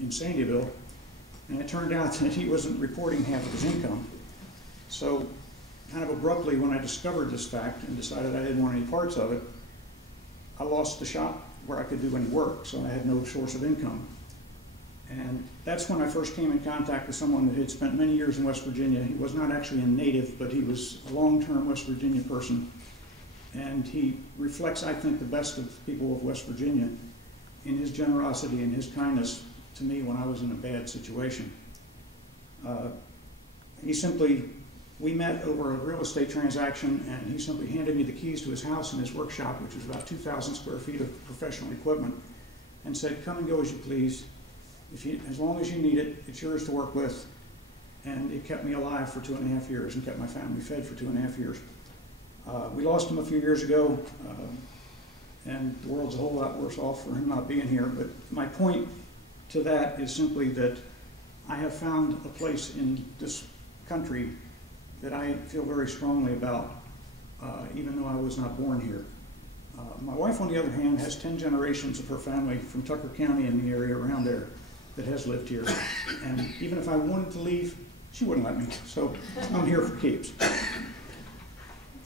in Sandyville, and it turned out that he wasn't reporting half of his income. So kind of abruptly, when I discovered this fact and decided I didn't want any parts of it, I lost the shop where I could do any work, so I had no source of income. And that's when I first came in contact with someone that had spent many years in West Virginia. He was not actually a native, but he was a long-term West Virginia person. And he reflects, I think, the best of people of West Virginia in his generosity and his kindness to me when I was in a bad situation. We met over a real estate transaction, and he simply handed me the keys to his house and his workshop, which was about 2,000 square feet of professional equipment, and said, come and go as you please. As long as you need it, it's yours to work with. And it kept me alive for 2.5 years and kept my family fed for 2.5 years. We lost him a few years ago, and the world's a whole lot worse off for him not being here. But my point to that is simply that I have found a place in this country that I feel very strongly about, even though I was not born here. My wife, on the other hand, has 10 generations of her family from Tucker County and the area around there that has lived here. And even if I wanted to leave, she wouldn't let me. So I'm here for keeps.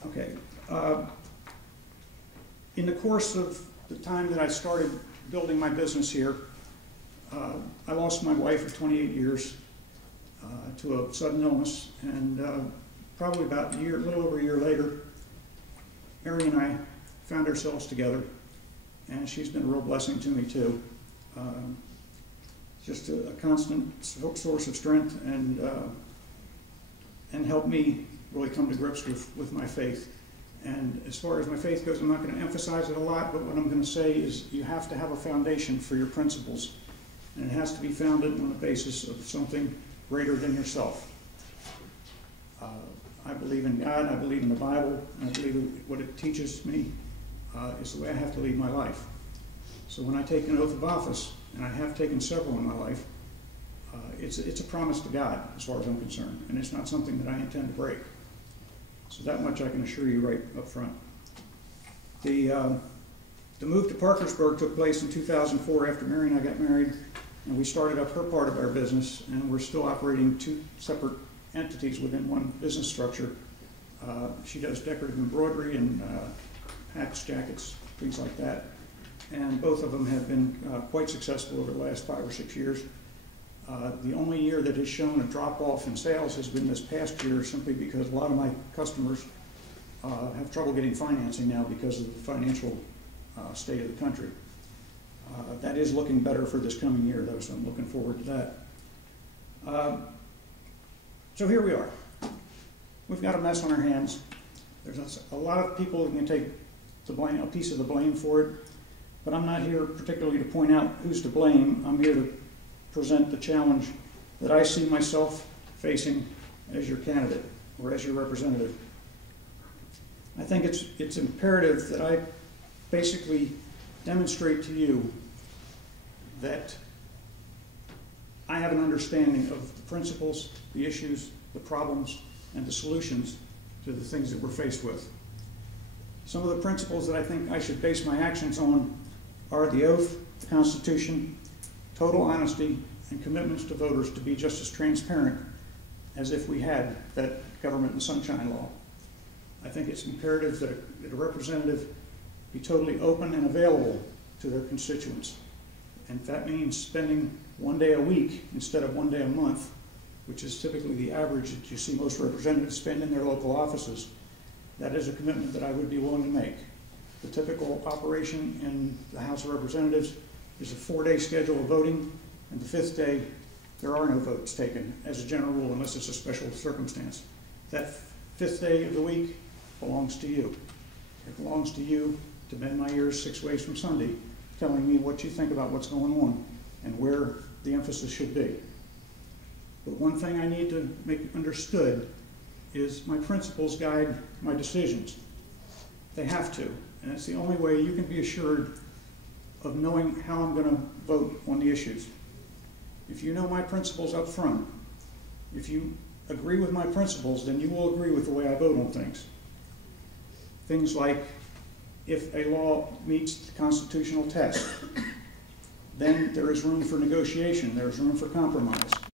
Okay. In the course of the time that I started building my business here, I lost my wife of 28 years to a sudden illness, and probably about a little over a year later, Mary and I found ourselves together, and she's been a real blessing to me too. Just a constant source of strength, and helped me really come to grips with my faith. And as far as my faith goes, I'm not going to emphasize it a lot, but what I'm going to say is you have to have a foundation for your principles, and it has to be founded on the basis of something greater than yourself. I believe in God, I believe in the Bible, and I believe what it teaches me is the way I have to lead my life. So when I take an oath of office, and I have taken several in my life, it's a promise to God as far as I'm concerned, and it's not something that I intend to break. So that much I can assure you right up front. The move to Parkersburg took place in 2004 after Mary and I got married, and we started up her part of our business, and we're still operating two separate entities within one business structure. She does decorative embroidery and hats, jackets, things like that. And both of them have been quite successful over the last 5 or 6 years. The only year that has shown a drop-off in sales has been this past year, simply because a lot of my customers have trouble getting financing now because of the financial state of the country. That is looking better for this coming year, though, so I'm looking forward to that. So here we are. We've got a mess on our hands. There's a lot of people who can take a piece of the blame for it, but I'm not here particularly to point out who's to blame. I'm here to present the challenge that I see myself facing as your candidate or as your representative. I think it's imperative that I basically demonstrate to you that I have an understanding of the principles, the issues, the problems, and the solutions to the things that we're faced with. Some of the principles that I think I should base my actions on are the oath, the Constitution, total honesty, and commitments to voters to be just as transparent as if we had that government and sunshine law. I think it's imperative that a representative be totally open and available to their constituents. And if that means spending 1 day a week instead of 1 day a month, which is typically the average that you see most representatives spend in their local offices, that is a commitment that I would be willing to make. The typical operation in the House of Representatives is a 4-day schedule of voting, and the 5th day, there are no votes taken as a general rule unless it's a special circumstance. That 5th day of the week belongs to you. It belongs to you to bend my ears 6 ways from Sunday, telling me what you think about what's going on and where the emphasis should be. But one thing I need to make understood is my principles guide my decisions. They have to, and it's the only way you can be assured of knowing how I'm going to vote on the issues. If you know my principles up front, if you agree with my principles, then you will agree with the way I vote on things. Things like if a law meets the constitutional test, then there is room for negotiation, there is room for compromise.